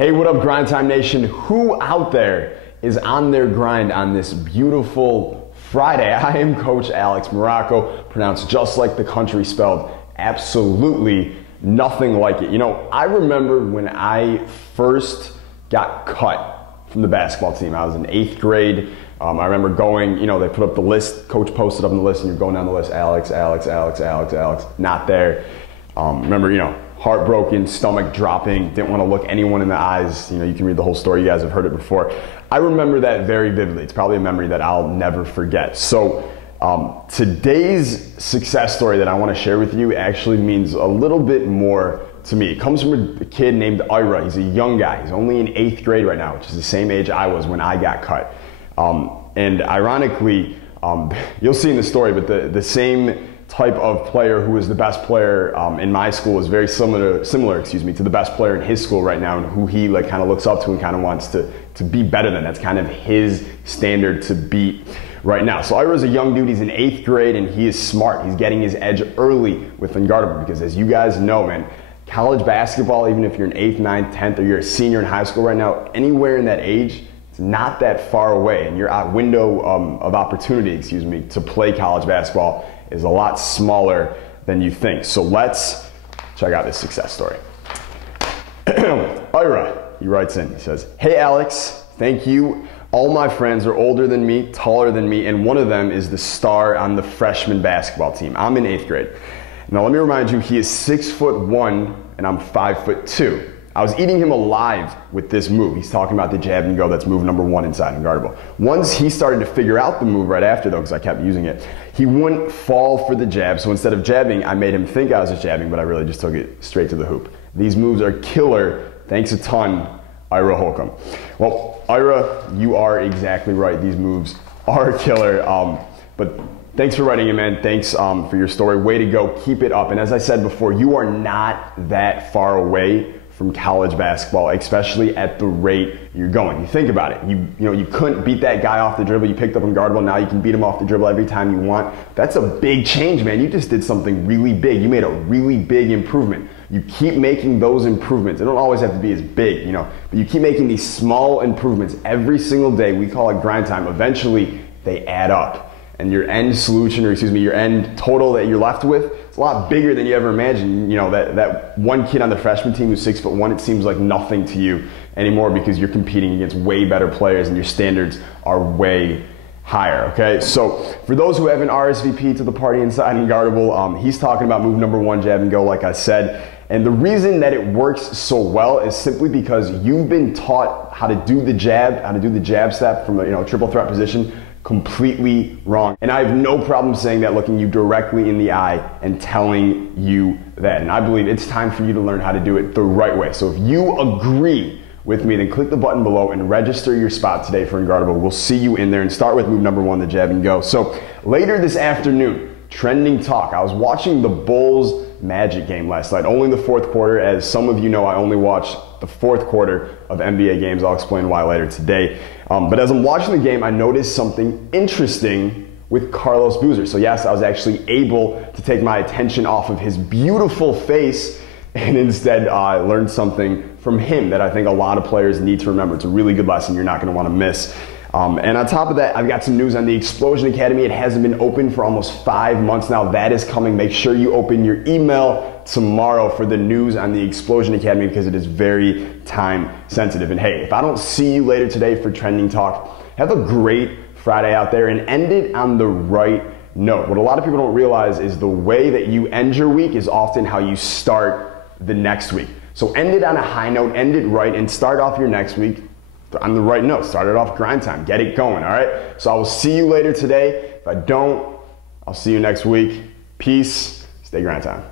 Hey, what up, Grind Time Nation? Who out there is on their grind on this beautiful Friday? I am Coach Alex Maroko, pronounced just like the country spelled, absolutely nothing like it. You know, I remember when I first got cut from the basketball team. I was in 8th grade. I remember going, they put up the list, coach posted up on the list, and you're going down the list, Alex, not there. Remember, heartbroken, stomach dropping, didn't want to look anyone in the eyes. You can read the whole story, you guys have heard it before. I remember that very vividly. It's probably a memory that I'll never forget. So today's success story that I want to share with you actually means a little bit more to me. It comes from a kid named Ira. He's a young guy. He's only in 8th grade right now, which is the same age I was when I got cut. And ironically, you'll see in the story, but the same type of player who was the best player in my school is very similar to the best player in his school right now, and who he kind of looks up to and kind of wants to be better than. That's kind of his standard to beat right now. So Ira's a young dude. He's in 8th grade and he is smart. He's getting his edge early with Unguardable because, as you guys know, man, college basketball, even if you're in 8th, 9th, 10th, or you're a senior in high school right now, anywhere in that age, it's not that far away, and your window of opportunity, to play college basketball is a lot smaller than you think. So let's check out this success story. Ira, he writes in, he says, "Hey Alex, thank you. All my friends are older than me, taller than me, and one of them is the star on the freshman basketball team. I'm in 8th grade. Now let me remind you, he is 6'1" and I'm 5'2". I was eating him alive with this move." He's talking about the jab and go. That's move number 1 inside Unguardable. Once he started to figure out the move right after, though, because I kept using it, he wouldn't fall for the jab. So instead of jabbing, I made him think I was just jabbing, but I really just took it straight to the hoop. These moves are killer. Thanks a ton, Ira Holcomb. Well, Ira, you are exactly right. These moves are killer. But thanks for writing in, man. Thanks for your story. Way to go. Keep it up. And as I said before, you are not that far away from college basketball, especially at the rate you're going. You think about it. You couldn't beat that guy off the dribble. You picked up Unguardable. Now you can beat him off the dribble every time you want. That's a big change, man. You just did something really big. You made a really big improvement. You keep making those improvements. They don't always have to be as big, but you keep making these small improvements every single day. We call it grind time. Eventually, they add up. And your end solution, your end total that you're left with, it's a lot bigger than you ever imagined. That one kid on the freshman team who's 6'1", it seems like nothing to you anymore because you're competing against way better players and your standards are way higher, okay? So for those who haven't RSVP'd to the party inside Unguardable, he's talking about move number 1, jab and go, like I said. And the reason that it works so well is simply because you've been taught how to do the jab step from a triple threat position completely wrong. And I have no problem saying that, looking you directly in the eye and telling you that. And I believe it's time for you to learn how to do it the right way. So if you agree with me, then click the button below and register your spot today for Unguardable. We'll see you in there, and start with move number 1, the jab and go. So later this afternoon, trending talk. I was watching the Bulls Magic game last night, only the 4th quarter. As some of you know, I only watch the 4th quarter of NBA games. I'll explain why later today. But as I'm watching the game, I noticed something interesting with Carlos Boozer. So yes, I was actually able to take my attention off of his beautiful face and instead learned something from him that I think a lot of players need to remember. It's a really good lesson you're not going to want to miss. And on top of that, I've got some news on the Explosion Academy. It hasn't been open for almost 5 months now. That is coming. Make sure you open your email tomorrow for the news on the Explosion Academy because it is very time sensitive. And hey, if I don't see you later today for Trending Talk, have a great Friday out there and end it on the right note. What a lot of people don't realize is the way that you end your week is often how you start the next week. So end it on a high note, end it right, and start off your next week on the right note. Start it off grind time. Get it going, all right? So I will see you later today. If I don't, I'll see you next week. Peace. Stay grind time.